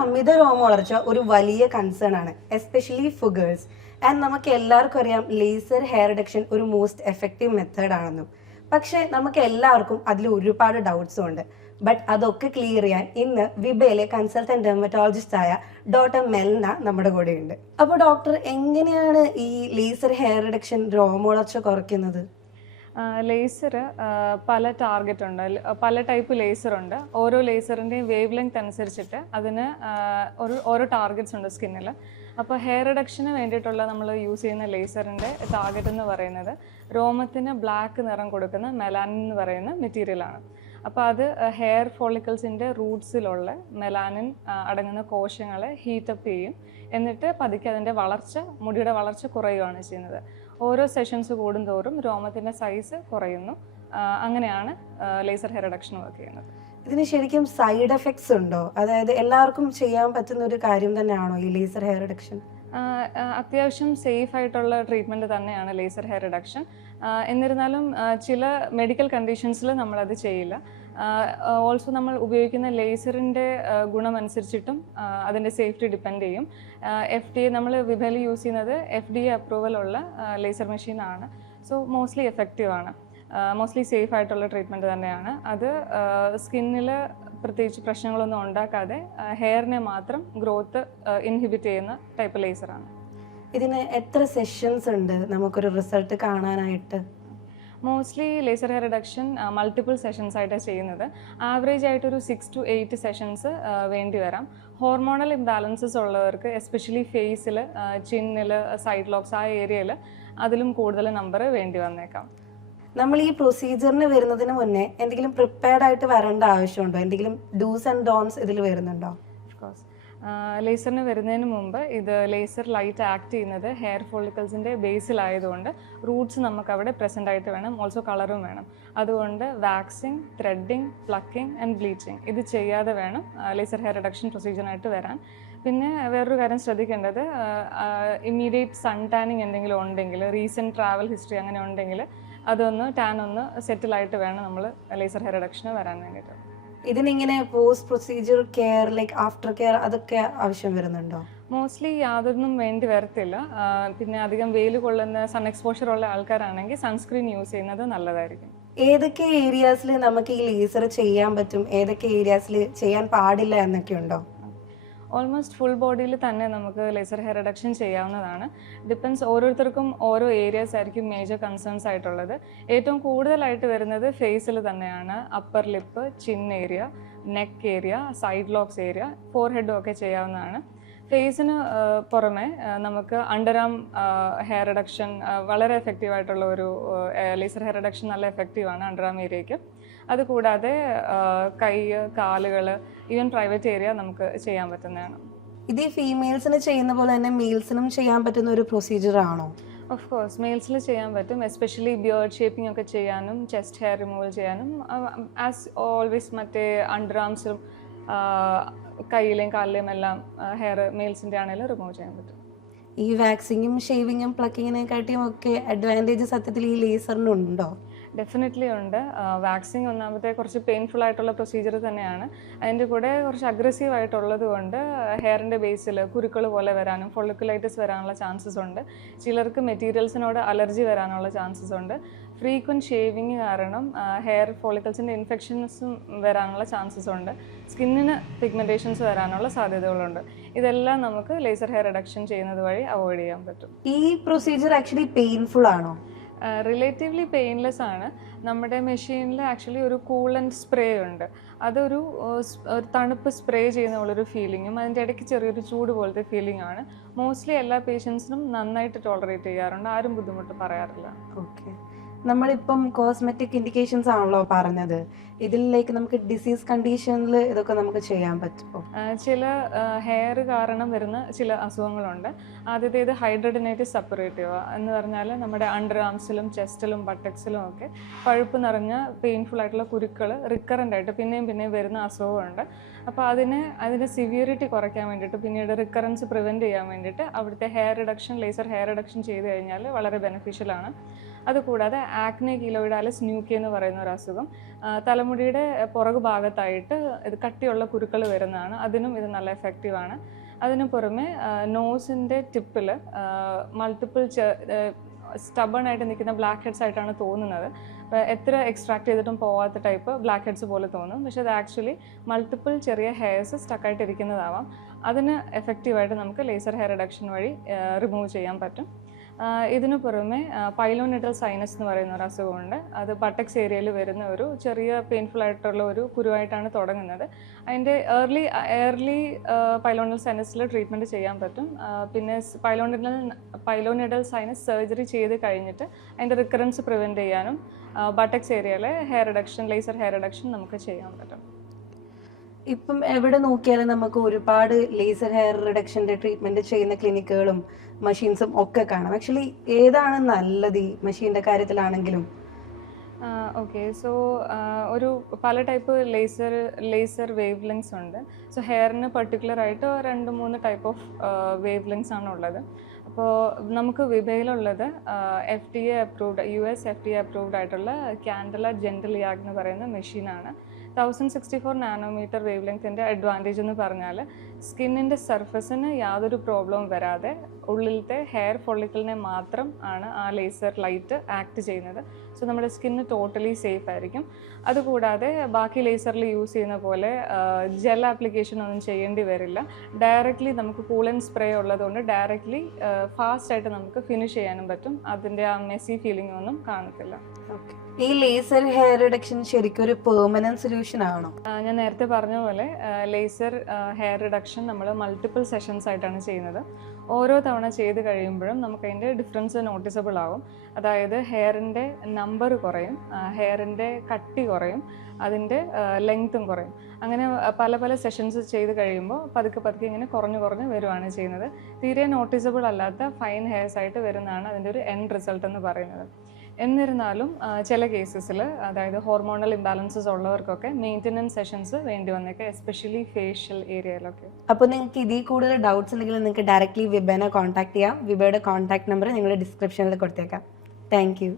അമിത രോമ വളർച്ച ഒരു വലിയ കൺസേൺ ആണ്, എസ്പെഷ്യലി ഫോർ ഗേൾസ്. ആൻഡ് നമുക്ക് എല്ലാവർക്കും അറിയാം ലേസർ ഹെയർ റിഡക്ഷൻ ഒരു മോസ്റ്റ് എഫക്റ്റീവ് മെത്തേഡ് ആണെന്നും. പക്ഷെ നമുക്ക് എല്ലാവർക്കും അതിൽ ഒരുപാട് ഡൗട്ട്സും ഉണ്ട്. ബട്ട് അതൊക്കെ ക്ലിയർ ചെയ്യാൻ ഇന്ന് വിബയിലെ കൺസൾട്ടന്റ് ഡെർമറ്റോളജിസ്റ്റ് ആയ ഡോക്ടർ മെൽന നമ്മുടെ കൂടെ ഉണ്ട്. അപ്പോൾ ഡോക്ടർ, എങ്ങനെയാണ് ഈ ലേസർ ഹെയർ റിഡക്ഷൻ രോമ വളർച്ച കുറയ്ക്കുന്നത്? ലേസർ പല ടാർഗറ്റ് ഉണ്ട്, പല ടൈപ്പ് ലേസർ ഉണ്ട്. ഓരോ ലേസറിൻ്റെയും വേവ് ലെങ്ത് അനുസരിച്ചിട്ട് അതിന് ഓരോ ടാർഗറ്റ്സ് ഉണ്ട് സ്കിന്നിൽ. അപ്പോൾ ഹെയർ റിഡക്ഷന് വേണ്ടിയിട്ടുള്ള നമ്മൾ യൂസ് ചെയ്യുന്ന ലേസറിൻ്റെ ടാർഗറ്റ് എന്ന് പറയുന്നത് രോമത്തിന് ബ്ലാക്ക് നിറം കൊടുക്കുന്ന മെലാനിൻ എന്ന് പറയുന്ന മെറ്റീരിയലാണ്. അപ്പോൾ അത് ഹെയർ ഫോളിക്കിൾസിൻ്റെ റൂട്ട്സിലുള്ള മെലാനിൻ അടങ്ങുന്ന കോശങ്ങളെ ഹീറ്റപ്പ് ചെയ്യും. എന്നിട്ട് പതുക്കെ അതിൻ്റെ മുടിയുടെ വളർച്ച കുറയുകയാണ് ചെയ്യുന്നത്. ഓരോ സെഷൻസ് കൂടുന്തോറും രോമത്തിൻ്റെ സൈസ് കുറയുന്നു. അങ്ങനെയാണ് ലേസർ ഹെയർ റിഡക്ഷൻ വർക്ക് ചെയ്യുന്നത്. ഇതിന് ശരിക്കും സൈഡ് എഫക്ട്സ് ഉണ്ടോ? അതായത് എല്ലാവർക്കും ചെയ്യാൻ പറ്റുന്ന ഒരു കാര്യം തന്നെയാണോ ഈ ലേസർ ഹെയർ റിഡക്ഷൻ? അത്യാവശ്യം സേഫ് ആയിട്ടുള്ള ട്രീറ്റ്മെൻറ്റ് തന്നെയാണ് ലേസർ ഹെയർ റിഡക്ഷൻ. എന്നിരുന്നാലും ചില മെഡിക്കൽ കണ്ടീഷൻസിൽ നമ്മളത് ചെയ്യില്ല. ഓൾസോ നമ്മൾ ഉപയോഗിക്കുന്ന ലേസറിൻ്റെ ഗുണമനുസരിച്ചിട്ടും അതിൻ്റെ സേഫ്റ്റി ഡിപ്പെൻഡ് ചെയ്യും. FDA നമ്മൾ വിബയിൽ യൂസ് ചെയ്യുന്നത് FDA അപ്രൂവലുള്ള ലേസർ മെഷീനാണ്. സോ മോസ്റ്റ്ലി എഫക്റ്റീവാണ്, മോസ്റ്റ്ലി സേഫ് ആയിട്ടുള്ള ട്രീറ്റ്മെൻറ്റ് തന്നെയാണ്. അത് സ്കിന്നിൽ പ്രത്യേകിച്ച് പ്രശ്നങ്ങളൊന്നും ഉണ്ടാക്കാതെ ഹെയറിനെ മാത്രം ഗ്രോത്ത് ഇൻഹിബിറ്റ് ചെയ്യുന്ന ടൈപ്പ് ലേസറാണ്. ഇതിന് എത്ര സെഷൻസ് ഉണ്ട് നമുക്കൊരു റിസൾട്ട് കാണാനായിട്ട്? Mostly laser hair reduction multiple sessions ആയിട്ടാണ് ചെയ്യുന്നത്. ആവറേജ് ആയിട്ടൊരു 6 to 8 സെഷൻസ് വേണ്ടി വരാം. ഹോർമോണൽ ഇംബാലൻസസ് ഉള്ളവർക്ക് എസ്പെഷ്യലി ഫേസിൽ, ചിന്നിൽ, സൈഡ് ലോക്സ് ആ ഏരിയയിൽ അതിലും കൂടുതൽ നമ്പർ വേണ്ടി വന്നേക്കാം. നമ്മൾ ഈ പ്രൊസീജിയറിന് വരുന്നതിന് മുന്നേ എന്തെങ്കിലും പ്രിപ്പയർഡ് ആയിട്ട് വരേണ്ട ആവശ്യമുണ്ടോ? എന്തെങ്കിലും ഡൂസ് ആൻഡ് ഡോൺസ് ഇതിൽ വരുന്നുണ്ടോ? ഓഫ്കോഴ്സ് ലേസറിന് വരുന്നതിന് മുമ്പ് ഇത് ലേസർ ലൈറ്റ് ആക്ട് ചെയ്യുന്നത് ഹെയർ ഫോളിക്കിൾസിൻ്റെ ബേസിലായതുകൊണ്ട് റൂട്ട്സ് നമുക്ക് അവിടെ പ്രസൻ്റ് ആയിട്ട് വേണം, ഓൾസോ കളറും വേണം. അതുകൊണ്ട് waxing, threading, plucking and bleaching ഇത് ചെയ്യാതെ വേണം ലേസർ ഹെയർ റിഡക്ഷൻ പ്രൊസീജിയറിനായിട്ട് വരാൻ. പിന്നെ വേറൊരു കാര്യം ശ്രദ്ധിക്കേണ്ടത്, ഇമ്മീഡിയറ്റ് സൺ ടാനിങ് എന്തെങ്കിലും ഉണ്ടെങ്കിൽ, റീസെൻറ്റ് ട്രാവൽ ഹിസ്റ്ററി അങ്ങനെ ഉണ്ടെങ്കിൽ അതൊന്ന് ടാൻ ഒന്ന് സെറ്റിലായിട്ട് വേണം നമ്മൾ ലേസർ ഹെയർ റിഡക്ഷന് വരാൻ വേണ്ടിയിട്ട്. ഇതിനിങ്ങനെ post procedure care, like after care അതൊക്കെ ആവശ്യം വരുന്നുണ്ടോ? മോസ്റ്റ്ലി യാതൊന്നും വേണ്ടി വരത്തില്ല. പിന്നെ അധികം വെയിൽ കൊള്ളുന്ന സൺ എക്സ്പോഷർ ഉള്ള ആൾക്കാരാണെങ്കിൽ സൺസ്ക്രീൻ യൂസ് ചെയ്യുന്നത് നല്ലതായിരിക്കും. ഏതൊക്കെ ഏരിയാസിൽ നമുക്ക് ഈ ലേസർ ചെയ്യാൻ പറ്റും, ഏതൊക്കെ ഏരിയാസിൽ ചെയ്യാൻ പാടില്ല എന്നൊക്കെ ഉണ്ടോ? ഓൾമോസ്റ്റ് ഫുൾ ബോഡിയിൽ തന്നെ നമുക്ക് ലേസർ ഹെയർ റിഡക്ഷൻ ചെയ്യാവുന്നതാണ്. ഡിപ്പെൻസ്, ഓരോരുത്തർക്കും ഓരോ ഏരിയാസ് ആയിരിക്കും മേജർ കൺസേൺസ് ആയിട്ടുള്ളത്. ഏറ്റവും കൂടുതലായിട്ട് വരുന്നത് ഫേസിൽ തന്നെയാണ്. Upper lip, chin area, neck area, side locks area, ഫോർഹെഡും ഒക്കെ ചെയ്യാവുന്നതാണ്. ഫേസിന് പുറമെ നമുക്ക് അണ്ടർആം ഹെയർ റിഡക്ഷൻ വളരെ എഫക്റ്റീവായിട്ടുള്ള ഒരു ലേസർ ഹെയർ റിഡക്ഷൻ നല്ല എഫക്റ്റീവാണ് അണ്ടർആം ഏരിയയ്ക്ക്. അതുകൂടാതെ കൈ, കാലുകൾ, ഈവൻ പ്രൈവറ്റ് ഏരിയ നമുക്ക് ചെയ്യാൻ പറ്റുന്നതാണ്. ഇത് ഫീമെയിൽസിന് ചെയ്യുന്ന പോലെ തന്നെ മെയിൽസിനും ചെയ്യാൻ പറ്റുന്ന ഒരു പ്രൊസീജിയർ ആണോ? ഓഫ് കോഴ്സ് മെയിൽസിൽ ചെയ്യാൻ പറ്റും. എസ്പെഷ്യലി ബിയേർഡ് ഷേപ്പിംഗ് ഒക്കെ ചെയ്യാനും ചെസ്റ്റ് ഹെയർ റിമൂവൽ ചെയ്യാനും ആസ് ഓൾവേസ് മറ്റേ അണ്ടർആംസിലും കയ്യിലെയും കാലിലെയും എല്ലാം ഹെയർ മെയിൽസിൻ്റെ ആണെങ്കിലും റിമൂവ് ചെയ്യാൻ പറ്റും. ഈ വാക്സിങ്ങും ഷേവിങ്ങും പ്ലക്കിങ്ങിനെക്കാട്ടിയും ഒക്കെ അഡ്വാൻറ്റേജ് സത്യത്തിൽ ഈ ലേസറിനുണ്ടോ? ഡെഫിനറ്റ്ലി ഉണ്ട്. വാക്സിങ് ഒന്നാമത്തെ കുറച്ച് പെയിൻഫുൾ ആയിട്ടുള്ള പ്രൊസീജിയർ തന്നെയാണ്. അതിൻ്റെ കൂടെ കുറച്ച് അഗ്രസീവ് ആയിട്ടുള്ളത് കൊണ്ട് ഹെയറിൻ്റെ ബേസിൽ കുരുക്കൾ പോലെ വരാനും ഫോളിക്കുലൈറ്റിസ് വരാനുള്ള ചാൻസസ് ഉണ്ട്. ചിലർക്ക് മെറ്റീരിയൽസിനോട് അലർജി വരാനുള്ള ചാൻസസ് ഉണ്ട്. ഫ്രീക്വൻറ്റ് ഷേവിങ് കാരണം ഹെയർ ഫോളിക്കിൾസിൻ്റെ ഇൻഫെക്ഷൻസും വരാനുള്ള ചാൻസസ് ഉണ്ട്. സ്കിന്നിന് പിഗ്മെൻറ്റേഷൻസ് വരാനുള്ള സാധ്യതകളുണ്ട്. ഇതെല്ലാം നമുക്ക് ലേസർ ഹെയർ റിഡക്ഷൻ ചെയ്യുന്നത് വഴി അവോയ്ഡ് ചെയ്യാൻ പറ്റും. ഈ പ്രൊസീജിയർ ആക്ച്വലി പെയിൻഫുൾ ആണോ? റിലേറ്റീവ്ലി പെയിൻലെസ് ആണ്. നമ്മുടെ മെഷീനിൽ ആക്ച്വലി ഒരു കൂളൻറ്റ് സ്പ്രേ ഉണ്ട്. അതൊരു തണുപ്പ് സ്പ്രേ ചെയ്യുന്ന പോലൊരു ഫീലിങ്ങും അതിൻ്റെ ഇടയ്ക്ക് ചെറിയൊരു ചൂട് പോലത്തെ ഫീലിംഗ് ആണ്. മോസ്റ്റ്ലി എല്ലാ പേഷ്യൻസിനും നന്നായിട്ട് ടോളറേറ്റ് ചെയ്യാറുണ്ട്, ആരും ബുദ്ധിമുട്ട് പറയാറില്ല. ഓക്കെ, നമ്മളിപ്പം കോസ്മെറ്റിക് ഇൻഡിക്കേഷൻസ് ആണല്ലോ പറഞ്ഞത്. ഇതിലേക്ക് നമുക്ക് ഡിസീസ് കണ്ടീഷനിൽ ഇതൊക്കെ നമുക്ക് ചെയ്യാൻ പറ്റുമോ? ചില ഹെയർ കാരണം വരുന്ന ചില അസുഖങ്ങളുണ്ട്. ആദ്യത്തേത് ഹൈഡ്രഡിനൈറ്റിസ് സപ്പറേറ്റീവ എന്ന് പറഞ്ഞാൽ നമ്മുടെ അണ്ടർ ആംസിലും ചെസ്റ്റിലും ബട്ടക്സിലും ഒക്കെ പഴുപ്പ് നിറഞ്ഞ പെയിൻഫുൾ ആയിട്ടുള്ള കുരുക്കൾ റിക്കറൻ്റ് ആയിട്ട് പിന്നെയും പിന്നെയും വരുന്ന അസുഖമുണ്ട്. അപ്പോൾ അതിൻ്റെ സിവിയറിറ്റി കുറയ്ക്കാൻ വേണ്ടിയിട്ട്, പിന്നീട് റിക്കറൻസ് പ്രിവെൻറ്റ് ചെയ്യാൻ വേണ്ടിയിട്ട് അവിടുത്തെ hair reduction, laser hair reduction ചെയ്ത് കഴിഞ്ഞാൽ വളരെ ബെനിഫിഷ്യലാണ്. അതുകൂടാതെ ആക്നെ കീലോയിഡാലിസ് ന്യൂക്കി എന്ന് പറയുന്ന ഒരു അസുഖം, തലമുടിയുടെ പുറകു ഭാഗത്തായിട്ട് ഇത് കട്ടിയുള്ള കുരുക്കൾ വരുന്നതാണ്. അതിനും ഇത് നല്ല എഫക്റ്റീവാണ്. അതിന് പുറമെ നോസിൻ്റെ ടിപ്പിൽ മൾട്ടിപ്പിൾ സ്റ്റബൺ ആയിട്ട് നിൽക്കുന്ന ബ്ലാക്ക് ഹെഡ്സ് ആയിട്ടാണ് തോന്നുന്നത്. അപ്പോൾ എത്ര എക്സ്ട്രാക്ട് ചെയ്തിട്ടും പോവാത്ത ടൈപ്പ് ബ്ലാക്ക് ഹെഡ്സ് പോലെ തോന്നും. പക്ഷേ അത് ആക്ച്വലി മൾട്ടിപ്പിൾ ചെറിയ ഹെയർസ് സ്റ്റക്കായിട്ട് ഇരിക്കുന്നതാവാം. അതിന് എഫക്റ്റീവായിട്ട് നമുക്ക് ലേസർ ഹെയർ റിഡക്ഷൻ വഴി റിമൂവ് ചെയ്യാൻ പറ്റും. ഇതിനു പുറമെ പൈലോനെഡൽ സൈനസ് എന്ന് പറയുന്ന ഒരു അസുഖമുണ്ട്. അത് ബട്ടക്സ് ഏരിയയിൽ വരുന്ന ഒരു ചെറിയ പെയിൻഫുൾ ആയിട്ടുള്ള ഒരു കുരുവായിട്ടാണ് തുടങ്ങുന്നത്. അതിൻ്റെ ഏർലി പൈലോണൽ സൈനസിൽ ട്രീറ്റ്മെൻറ്റ് ചെയ്യാൻ പറ്റും. പിന്നെ പൈലോനെഡൽ സൈനസ് സർജറി ചെയ്ത് കഴിഞ്ഞിട്ട് അതിൻ്റെ റിക്കറൻസ് പ്രിവെൻറ്റ് ചെയ്യാനും ബട്ടക്സ് ഏരിയയിലെ hair reduction, laser hair reduction നമുക്ക് ചെയ്യാൻ പറ്റും. ഇപ്പം എവിടെ നോക്കിയാലും നമുക്ക് ഒരുപാട് ലേസർ ഹെയർ റിഡക്ഷൻ്റെ ട്രീറ്റ്മെൻറ്റ് ചെയ്യുന്ന ക്ലിനിക്കുകളും മെഷീൻസും ഒക്കെ കാണാം. ആക്ച്വലി ഏതാണ് നല്ലത് ഈ മെഷീൻ്റെ കാര്യത്തിലാണെങ്കിലും? ഓക്കെ, സോ ഒരു പല ടൈപ്പ് ലേസർ വേവ് ലെങ്സ് ഉണ്ട്. സോ ഹെയറിന് പർട്ടിക്കുലറായിട്ട് 2-3 ടൈപ്പ് ഓഫ് വേവ് ലെങ്സ് ആണ് ഉള്ളത്. അപ്പോൾ നമുക്ക് വിബയിലുള്ളത് FDA approved, US FDA approved ആയിട്ടുള്ള കാൻഡല ജെൻറ്റലിയാഗ് എന്ന് പറയുന്ന മെഷീനാണ്. 1064 നാനോമീറ്റർ വേവ് ലെങ്ത്തിൻ്റെ അഡ്വാൻറ്റേജ് എന്ന് പറഞ്ഞാൽ സ്കിന്നിൻ്റെ സർഫസിന് യാതൊരു പ്രോബ്ലവും വരാതെ ഉള്ളിലത്തെ ഹെയർ ഫോളിക്കിളിനെ മാത്രം ആണ് ആ ലേസർ ലൈറ്റ് ആക്ട് ചെയ്യുന്നത്. സോ നമ്മുടെ സ്കിന്ന് ടോട്ടലി സേഫ് ആയിരിക്കും. അതുകൂടാതെ ബാക്കി ലേസറിൽ യൂസ് ചെയ്യുന്ന പോലെ ജെൽ ആപ്ലിക്കേഷൻ ഒന്നും ചെയ്യേണ്ടി വരില്ല. ഡയറക്റ്റ്ലി നമുക്ക് കൂളൻ സ്പ്രേ ഉള്ളതുകൊണ്ട് ഡയറക്റ്റ്ലി ഫാസ്റ്റായിട്ട് നമുക്ക് ഫിനിഷ് ചെയ്യാനും പറ്റും. അതിൻ്റെ ആ മെസ്സി ഫീലിംഗ് ഒന്നും കാണത്തില്ല. ഓക്കെ, ഈ ലേസർ ഹെയർ റിഡക്ഷൻ ശരിക്കും ഒരു പെർമനന്റ് സൊല്യൂഷൻ ആണോ? ഞാൻ നേരത്തെ പറഞ്ഞ പോലെ ലേസർ ഹെയർ റിഡക്ഷൻ നമ്മൾ മൾട്ടിപ്പിൾ സെഷൻസ് ആയിട്ടാണ് ചെയ്യുന്നത്. ഓരോ തവണ ചെയ്ത് കഴിയുമ്പോഴും നമുക്ക് അതിൻ്റെ ഡിഫറൻസ് നോട്ടീസബിൾ ആവും. അതായത് ഹെയറിൻ്റെ നമ്പർ കുറയും, ഹെയറിൻ്റെ കട്ടി കുറയും, അതിൻ്റെ ലെങ്ത്തും കുറയും. അങ്ങനെ പല പല സെഷൻസ് ചെയ്ത് കഴിയുമ്പോൾ പതുക്കെ ഇങ്ങനെ കുറഞ്ഞു വരുവാണ് ചെയ്യുന്നത്. തീരെ നോട്ടീസബിൾ അല്ലാത്ത ഫൈൻ ഹെയർസ് ആയിട്ട് വരുന്നതാണ് അതിൻ്റെ ഒരു എൻഡ് റിസൾട്ട് എന്ന് പറയുന്നത്. എന്നിരുന്നാലും ചില കേസസിൽ, അതായത് ഹോർമോണൽ ഇംബാലൻസസ് ഉള്ളവർക്കൊക്കെ മെയിൻ്റനൻസ് സെഷൻസ് വേണ്ടി വന്നേക്കാം, എസ്പെഷ്യലി ഫേഷ്യൽ ഏരിയയിലൊക്കെ. അപ്പോൾ നിങ്ങൾക്ക് ഇതിൽ കൂടുതൽ ഡൗട്ട്സ് ഉണ്ടെങ്കിൽ നിങ്ങൾക്ക് ഡയറക്റ്റ്ലി വിബേനെ കോൺടാക്ട് ചെയ്യാം. വിബയുടെ കോൺടാക്ട് നമ്പർ ഞങ്ങൾ ഡിസ്ക്രിപ്ഷനിൽ കൊടുത്തേക്കാം. Thank you.